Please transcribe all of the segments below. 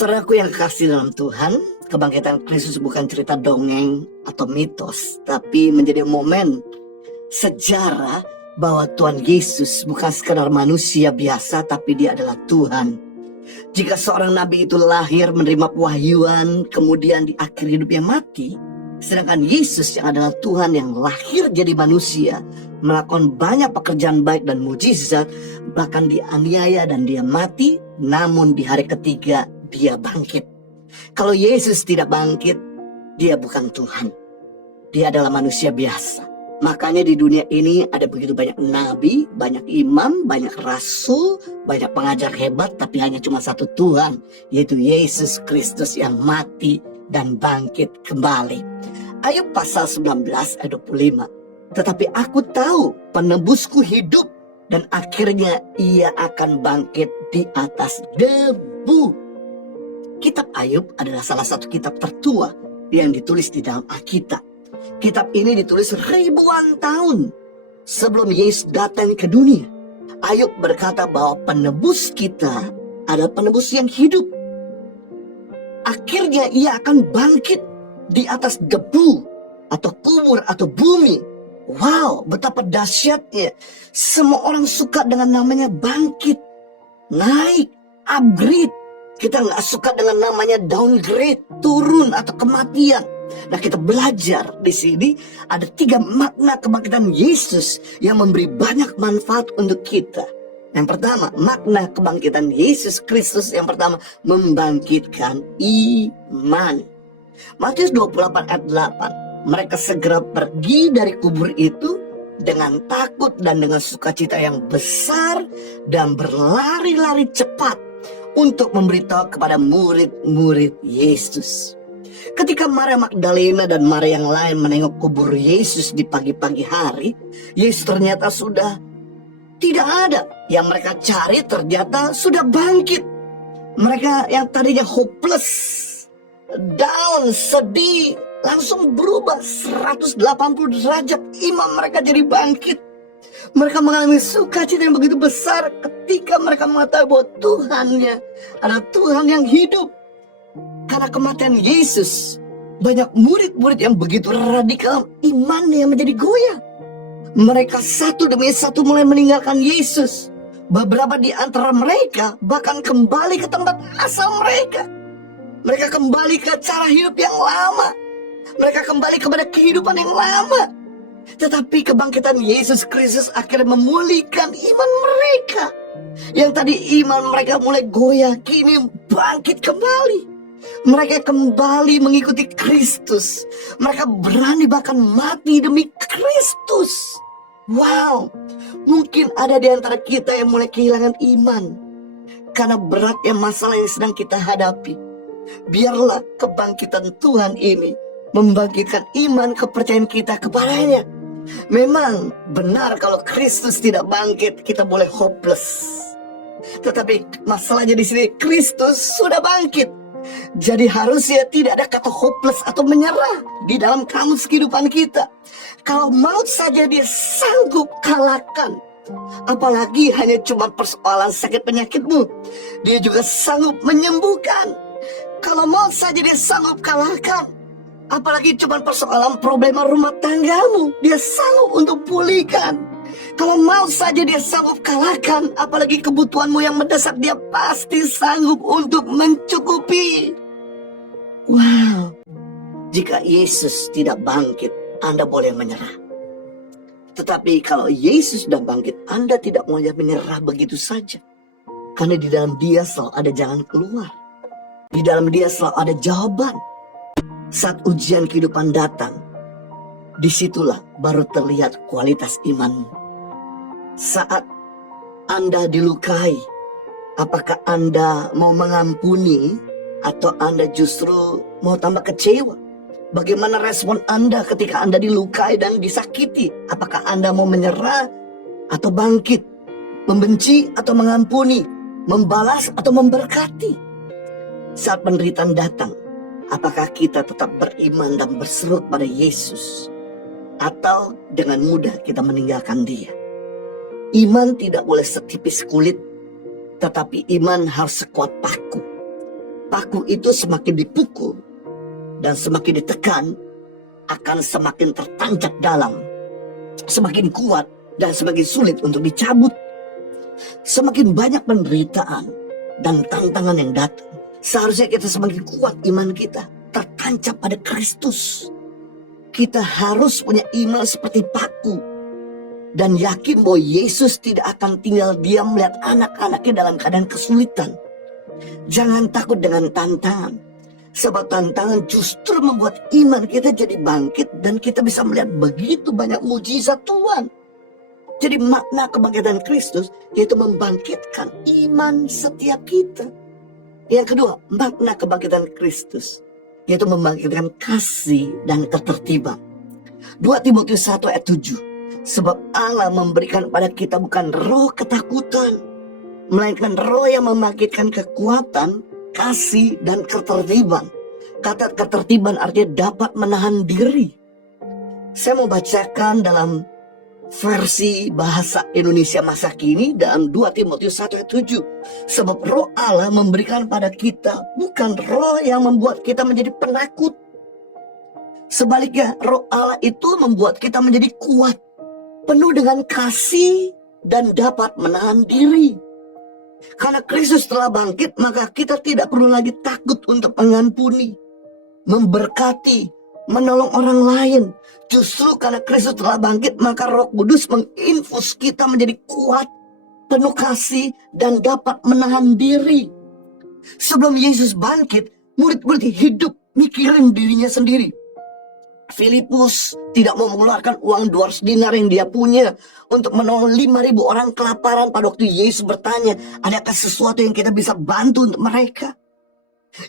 Saudaraku yang kekasih dalam Tuhan, kebangkitan Kristus bukan cerita dongeng atau mitos, tapi menjadi momen sejarah bahwa Tuhan Yesus bukan sekadar manusia biasa, tapi dia adalah Tuhan. Jika seorang nabi itu lahir menerima pewahyuan, kemudian di akhir hidupnya mati, sedangkan Yesus yang adalah Tuhan yang lahir jadi manusia, melakukan banyak pekerjaan baik dan mujizat, bahkan dianiaya dan dia mati, namun di hari ketiga dia bangkit. Kalau Yesus tidak bangkit, dia bukan Tuhan. Dia adalah manusia biasa. Makanya di dunia ini ada begitu banyak nabi, banyak imam, banyak rasul, banyak pengajar hebat, tapi hanya cuma satu Tuhan, yaitu Yesus Kristus yang mati dan bangkit kembali. Ayub pasal 19 ayat 25. Tetapi aku tahu penebusku hidup dan akhirnya ia akan bangkit di atas debu. Kitab Ayub adalah salah satu kitab tertua yang ditulis di dalam Alkitab. Kitab ini ditulis ribuan tahun sebelum Yesus datang ke dunia. Ayub berkata bahwa penebus kita adalah penebus yang hidup. Akhirnya ia akan bangkit di atas debu atau kubur atau bumi. Wow, betapa dahsyatnya. Semua orang suka dengan namanya bangkit, naik, upgrade. Kita nggak suka dengan namanya downgrade, turun atau kematian. Nah, kita belajar di sini ada 3 makna kebangkitan Yesus yang memberi banyak manfaat untuk kita. Yang pertama, makna kebangkitan Yesus Kristus yang pertama, membangkitkan iman. Matius 28 ayat 8. Mereka segera pergi dari kubur itu dengan takut dan dengan sukacita yang besar dan berlari-lari cepat untuk memberitahu kepada murid-murid Yesus. Ketika Maria Magdalena dan Maria yang lain menengok kubur Yesus di pagi-pagi hari, Yesus ternyata sudah tidak ada. Yang mereka cari ternyata sudah bangkit. Mereka yang tadinya hopeless, down, sedih, langsung berubah 180 derajat. Iman mereka jadi bangkit. Mereka mengalami sukacita yang begitu besar ketika mereka mengetahui bahwa Tuhannya adalah Tuhan yang hidup. Karena kematian Yesus, banyak murid-murid yang begitu radikal imannya yang menjadi goyah. Mereka satu demi satu mulai meninggalkan Yesus. Beberapa di antara mereka bahkan kembali ke tempat asal mereka. Mereka kembali ke cara hidup yang lama. Mereka kembali kepada kehidupan yang lama. Tetapi kebangkitan Yesus Kristus akhirnya memulihkan iman mereka. Yang tadi iman mereka mulai goyah, kini bangkit kembali. Mereka kembali mengikuti Kristus. Mereka berani bahkan mati demi Kristus. Wow, mungkin ada di antara kita yang mulai kehilangan iman karena beratnya masalah yang sedang kita hadapi. Biarlah kebangkitan Tuhan ini membangkitkan iman kepercayaan kita kepadanya. Memang benar kalau Kristus tidak bangkit, kita boleh hopeless. Tetapi masalahnya di sini Kristus sudah bangkit. Jadi harusnya tidak ada kata hopeless atau menyerah di dalam kamus kehidupan kita. Kalau maut saja dia sanggup kalahkan, apalagi hanya cuma persoalan sakit penyakitmu, dia juga sanggup menyembuhkan. Kalau maut saja dia sanggup kalahkan, apalagi cuma persoalan problema rumah tanggamu, dia sanggup untuk pulihkan. Kalau maut saja dia sanggup kalahkan, apalagi kebutuhanmu yang mendesak, dia pasti sanggup untuk mencukupi. Wow, jika Yesus tidak bangkit, Anda boleh menyerah. Tetapi kalau Yesus sudah bangkit, Anda tidak boleh menyerah begitu saja. Karena di dalam Dia selalu ada jalan keluar. Di dalam Dia selalu ada jawaban. Saat ujian kehidupan datang, disitulah baru terlihat kualitas imanmu. Saat Anda dilukai, apakah Anda mau mengampuni atau Anda justru mau tambah kecewa? Bagaimana respon Anda ketika Anda dilukai dan disakiti? Apakah Anda mau menyerah atau bangkit? Membenci atau mengampuni? Membalas atau memberkati? Saat penderitaan datang, apakah kita tetap beriman dan berseru pada Yesus? Atau dengan mudah kita meninggalkan Dia? Iman tidak boleh setipis kulit, tetapi iman harus sekuat paku. paku itu semakin dipukul dan semakin ditekan, akan semakin tertancap dalam, semakin kuat dan semakin sulit untuk dicabut. Semakin banyak penderitaan dan tantangan yang datang, seharusnya kita semakin kuat iman kita, tertancap pada Kristus. Kita harus punya iman seperti paku dan yakin bahwa Yesus tidak akan tinggal diam melihat anak-anaknya dalam keadaan kesulitan. Jangan takut dengan tantangan, sebab tantangan justru membuat iman kita jadi bangkit dan kita bisa melihat begitu banyak mujizat Tuhan. Jadi makna kebangkitan Kristus yaitu membangkitkan iman setiap kita. Yang kedua, makna kebangkitan Kristus yaitu membangkitkan kasih dan ketertiban. 2 Timotius 1 ayat 7. Sebab Allah memberikan pada kita bukan roh ketakutan, melainkan roh yang membangkitkan kekuatan, kasih, dan ketertiban. Kata ketertiban artinya dapat menahan diri. Saya mau bacakan dalam versi bahasa Indonesia masa kini dalam 2 Timotius 1 ayat 7. Sebab roh Allah memberikan pada kita bukan roh yang membuat kita menjadi penakut. Sebaliknya, roh Allah itu membuat kita menjadi kuat, penuh dengan kasih dan dapat menahan diri. Karena Kristus telah bangkit, maka kita tidak perlu lagi takut untuk mengampuni, memberkati, menolong orang lain. Justru karena Kristus telah bangkit, maka Roh Kudus menginfus kita menjadi kuat, penuh kasih, dan dapat menahan diri. Sebelum Yesus bangkit, murid-murid hidup mikirin dirinya sendiri. Filipus tidak mau mengeluarkan uang 200 dinar yang dia punya untuk menolong 5.000 orang kelaparan pada waktu Yesus bertanya, adakah sesuatu yang kita bisa bantu untuk mereka?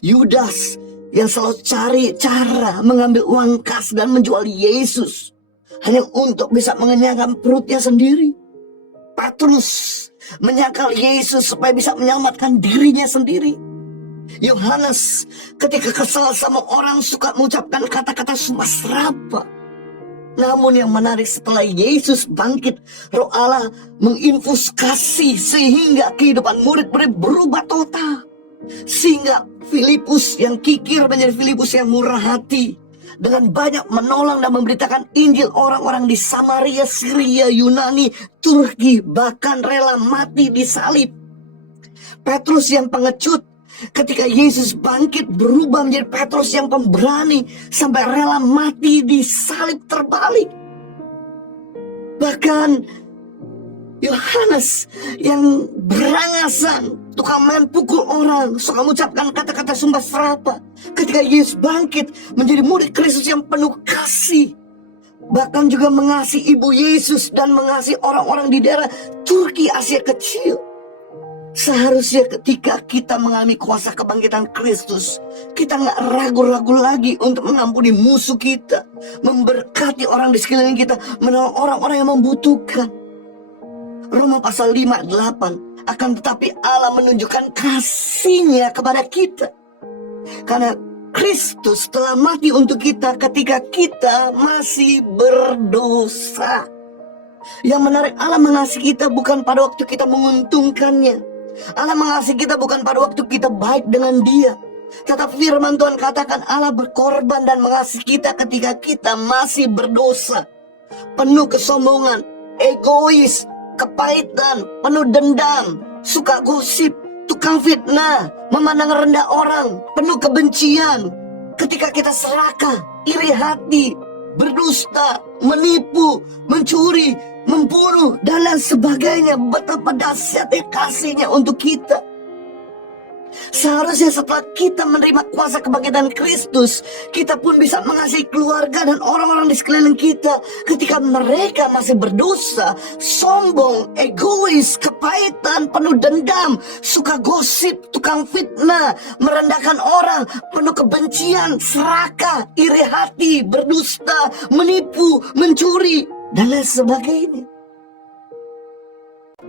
Yudas yang selalu cari cara mengambil uang kas dan menjual Yesus hanya untuk bisa mengenyangkan perutnya sendiri. Petrus menyangkal Yesus supaya bisa menyelamatkan dirinya sendiri. Yohanes ketika kesal sama orang suka mengucapkan kata-kata sumpah serapah. Namun yang menarik, setelah Yesus bangkit, Roh Allah menginfus kasih sehingga kehidupan murid-murid berubah total. Sehingga Filipus yang kikir menjadi Filipus yang murah hati, dengan banyak menolong dan memberitakan Injil orang-orang di Samaria, Syria, Yunani, Turki, bahkan rela mati di salib. Petrus yang pengecut ketika Yesus bangkit berubah menjadi Petrus yang pemberani sampai rela mati di salib terbalik. Bahkan Yohanes yang berangasan, tukang main pukul orang, suka mengucapkan kata-kata sumpah serapah, ketika Yesus bangkit menjadi murid Kristus yang penuh kasih, bahkan juga mengasihi ibu Yesus dan mengasihi orang-orang di daerah Turki, Asia kecil. Seharusnya ketika kita mengalami kuasa kebangkitan Kristus, kita gak ragu-ragu lagi untuk mengampuni musuh kita, memberkati orang di sekeliling kita, menolong orang-orang yang membutuhkan. Roma pasal 5 ayat 8. Akan tetapi Allah menunjukkan kasih-Nya kepada kita, karena Kristus telah mati untuk kita ketika kita masih berdosa. Yang menarik, Allah mengasihi kita bukan pada waktu kita menguntungkannya. Allah mengasihi kita bukan pada waktu kita baik dengan Dia. Tetapi firman Tuhan katakan Allah berkorban dan mengasihi kita ketika kita masih berdosa, penuh kesombongan, egois, kepahitan, penuh dendam, suka gosip, tukang fitnah, memandang rendah orang, penuh kebencian. Ketika kita serakah, iri hati, berdusta, menipu, mencuri, membunuh, dan lain sebagainya. Betapa dahsyatnya kasih-Nya untuk kita. Seharusnya setelah kita menerima kuasa kebangkitan Kristus, kita pun bisa mengasihi keluarga dan orang-orang di sekeliling kita ketika mereka masih berdosa, sombong, egois, kepahitan, penuh dendam, suka gosip, tukang fitnah, merendahkan orang, penuh kebencian, serakah, iri hati, berdusta, menipu, mencuri, dan lain sebagainya.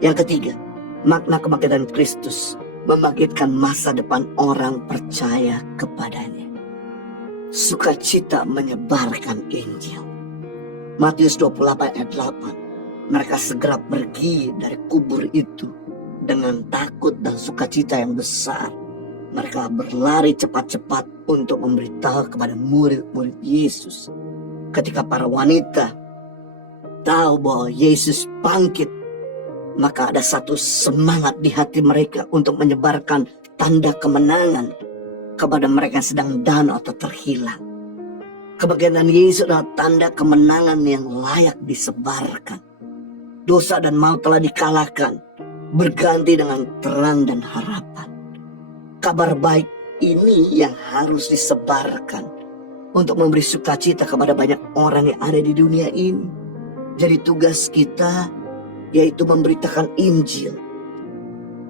Yang ketiga, makna kebangkitan Kristus membangkitkan masa depan orang percaya kepadanya. Sukacita menyebarkan Injil. Matius 28 ayat 8. Mereka segera pergi dari kubur itu dengan takut dan sukacita yang besar. Mereka berlari cepat-cepat untuk memberitahu kepada murid-murid Yesus. Ketika para wanita tahu bahwa Yesus bangkit, maka ada satu semangat di hati mereka untuk menyebarkan tanda kemenangan kepada mereka yang sedang down atau terhilang. Kebangkitan Yesus adalah tanda kemenangan yang layak disebarkan. Dosa dan maut telah dikalahkan, berganti dengan terang dan harapan. Kabar baik ini yang harus disebarkan untuk memberi sukacita kepada banyak orang yang ada di dunia ini. Jadi tugas kita yaitu memberitakan Injil.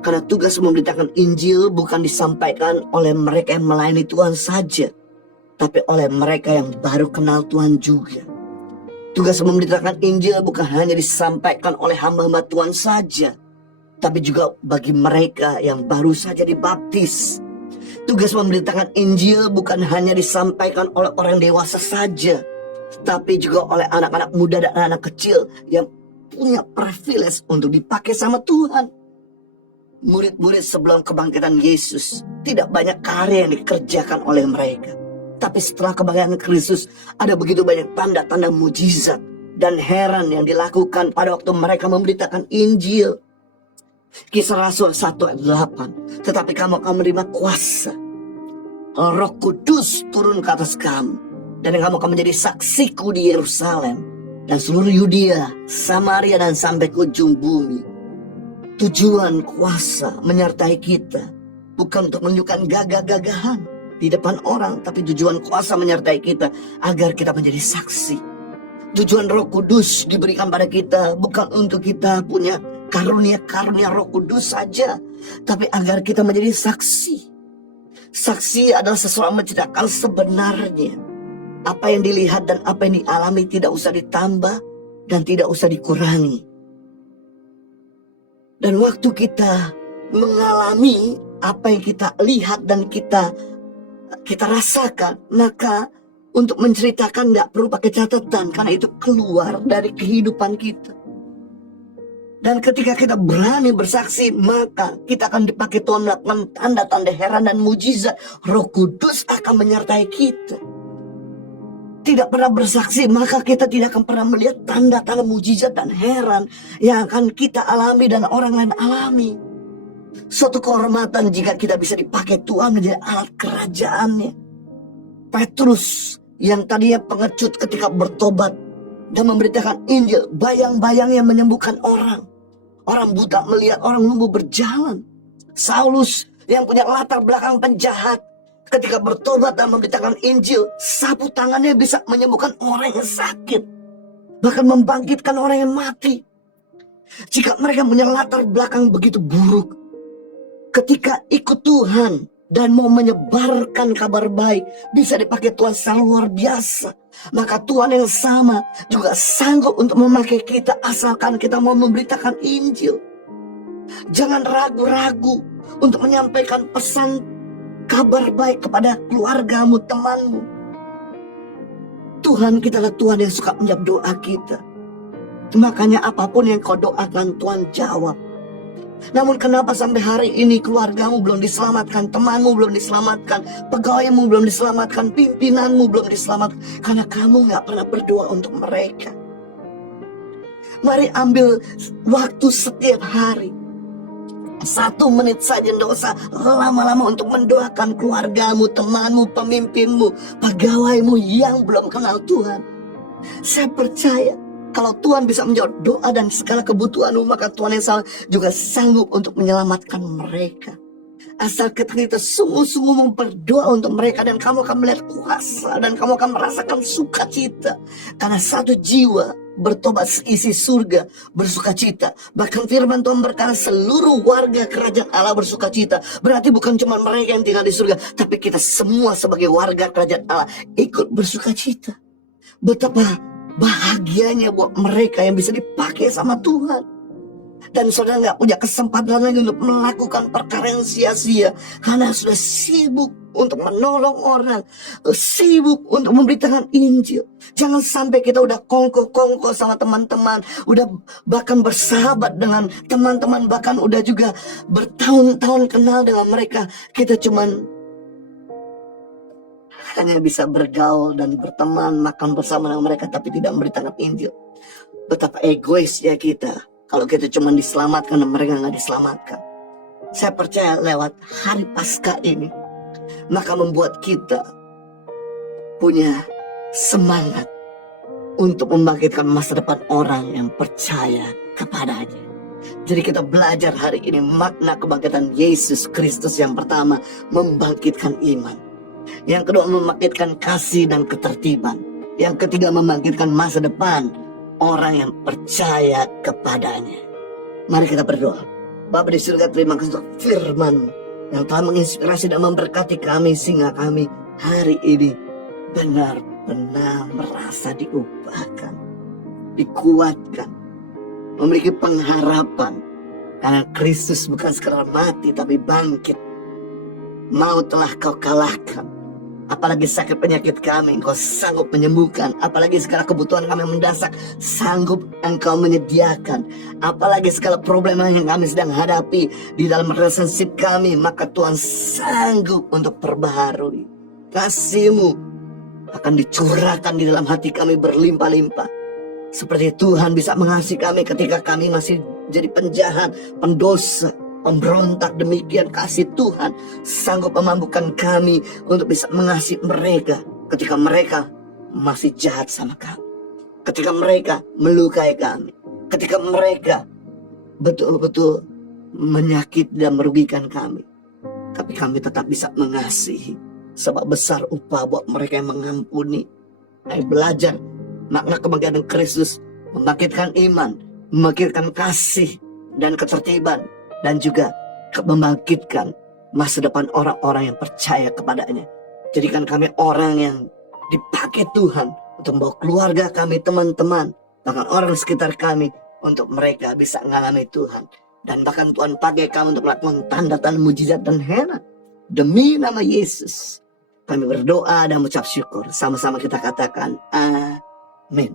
Karena tugas memberitakan Injil bukan disampaikan oleh mereka yang melayani Tuhan saja, tapi oleh mereka yang baru kenal Tuhan juga. Tugas memberitakan Injil bukan hanya disampaikan oleh hamba-hamba Tuhan saja, tapi juga bagi mereka yang baru saja dibaptis. Tugas memberitakan Injil bukan hanya disampaikan oleh orang dewasa saja, tapi juga oleh anak-anak muda dan anak kecil yang punya privilege untuk dipakai sama Tuhan. Murid-murid sebelum kebangkitan Yesus tidak banyak karya yang dikerjakan oleh mereka. Tapi setelah kebangkitan Kristus ada begitu banyak tanda-tanda mujizat dan heran yang dilakukan pada waktu mereka memberitakan Injil. Kisah Rasul 1 ayat 8. Tetapi kamu akan menerima kuasa, Roh Kudus turun ke atas kamu, dan kamu akan menjadi saksiku di Yerusalem dan seluruh Yudea, Samaria, dan sampai ke ujung bumi. Tujuan kuasa menyertai kita bukan untuk menunjukkan gagah-gagahan di depan orang, tapi tujuan kuasa menyertai kita agar kita menjadi saksi. Tujuan Roh Kudus diberikan pada kita bukan untuk kita punya karunia-karunia Roh Kudus saja, tapi agar kita menjadi saksi. Saksi adalah seseorang menceritakan sebenarnya. Apa yang dilihat dan apa yang dialami tidak usah ditambah dan tidak usah dikurangi. Dan waktu kita mengalami apa yang kita lihat dan kita rasakan, maka untuk menceritakan nggak perlu pakai catatan, karena itu keluar dari kehidupan kita. Dan ketika kita berani bersaksi, maka kita akan dipakai Tuhan melakukan tanda-tanda heran dan mujizat. Roh Kudus akan menyertai kita. Tidak pernah bersaksi, maka kita tidak akan pernah melihat tanda-tanda mujizat dan heran yang akan kita alami dan orang lain alami. Suatu kehormatan jika kita bisa dipakai Tuhan menjadi alat kerajaannya. Petrus yang tadinya pengecut ketika bertobat dan memberitakan Injil, bayang-bayang yang menyembuhkan orang. Orang buta melihat, orang lumpuh berjalan. Saulus yang punya latar belakang penjahat, ketika bertobat dan memberitakan Injil, sapu tangannya bisa menyembuhkan orang yang sakit, bahkan membangkitkan orang yang mati. Jika mereka punya latar belakang begitu buruk, ketika ikut Tuhan dan mau menyebarkan kabar baik, bisa dipakai Tuhan secara luar biasa. Maka Tuhan yang sama juga sanggup untuk memakai kita asalkan kita mau memberitakan Injil. Jangan ragu-ragu untuk menyampaikan pesan kabar baik kepada keluargamu, temanmu. Tuhan kita adalah Tuhan yang suka menjawab doa kita. Makanya apapun yang kau doakan, Tuhan jawab. Namun kenapa sampai hari ini keluargamu belum diselamatkan, temanmu belum diselamatkan, pegawaimu belum diselamatkan, pimpinanmu belum diselamatkan? Karena kamu gak pernah berdoa untuk mereka. Mari ambil waktu setiap hari, 1 menit saja, tidak usah lama-lama, untuk mendoakan keluargamu, temanmu, pemimpinmu, pegawaimu yang belum kenal Tuhan. Saya percaya kalau Tuhan bisa menjawab doa dan segala kebutuhanmu, maka Tuhan yang sama juga sanggup untuk menyelamatkan mereka. Asal kita sungguh-sungguh berdoa untuk mereka, dan kamu akan melihat kuasa dan kamu akan merasakan sukacita. Karena satu jiwa bertobat seisi surga bersukacita. Bahkan firman Tuhan berkata seluruh warga kerajaan Allah bersukacita. Berarti bukan cuma mereka yang tinggal di surga, tapi kita semua sebagai warga kerajaan Allah ikut bersukacita. Betapa bahagianya buat mereka yang bisa dipakai sama Tuhan. Dan saudara gak punya kesempatan lagi untuk melakukan perkara yang sia-sia karena sudah sibuk untuk menolong orang, sibuk untuk memberitakan Injil. Jangan sampai kita udah kongko-kongko sama teman-teman, udah bahkan bersahabat dengan teman-teman, bahkan udah juga bertahun-tahun kenal dengan mereka. Kita cuman hanya bisa bergaul dan berteman, makan bersama dengan mereka, tapi tidak memberitakan Injil. Betapa egoisnya kita kalau kita cuma diselamatkan dan mereka nggak diselamatkan. Saya percaya lewat hari Paskah ini, maka membuat kita punya semangat untuk membangkitkan masa depan orang yang percaya kepadanya. Jadi kita belajar hari ini makna kebangkitan Yesus Kristus. Yang pertama, membangkitkan iman. Yang kedua, membangkitkan kasih dan ketertiban. Yang ketiga, membangkitkan masa depan orang yang percaya kepadanya. Mari kita berdoa. Bapa di surga, terima kasih untuk firman yang telah menginspirasi dan memberkati kami, sehingga kami hari ini benar-benar merasa diubahkan, dikuatkan, memiliki pengharapan. Karena Kristus bukan sekadar mati, tapi bangkit. Maut telah kau kalahkan. Apalagi sakit penyakit kami, engkau sanggup menyembuhkan. Apalagi segala kebutuhan kami mendesak, sanggup engkau menyediakan. Apalagi segala problema yang kami sedang hadapi di dalam relationship kami, maka Tuhan sanggup untuk perbaharui. Kasih-Mu akan dicurahkan di dalam hati kami berlimpah-limpah. Seperti Tuhan bisa mengasihi kami ketika kami masih jadi penjahat, pendosa, pemberontak, demikian kasih Tuhan sanggup memampukan kami untuk bisa mengasihi mereka ketika mereka masih jahat sama kami, ketika mereka melukai kami, ketika mereka betul-betul menyakiti dan merugikan kami. Tapi kami tetap bisa mengasihi, sebab besar upah buat mereka yang mengampuni. Ayo belajar makna kebangkitan Kristus, membangkitkan iman, membangkitkan kasih dan ketertiban, dan juga membangkitkan masa depan orang-orang yang percaya kepadanya. Jadikan kami orang yang dipakai Tuhan untuk membawa keluarga kami, teman-teman, bahkan orang di sekitar kami, untuk mereka bisa mengalami Tuhan. Dan bahkan Tuhan pakai kami untuk melakukan tanda-tanda mujizat dan heran. Demi nama Yesus, kami berdoa dan mengucap syukur. Sama-sama kita katakan, amin.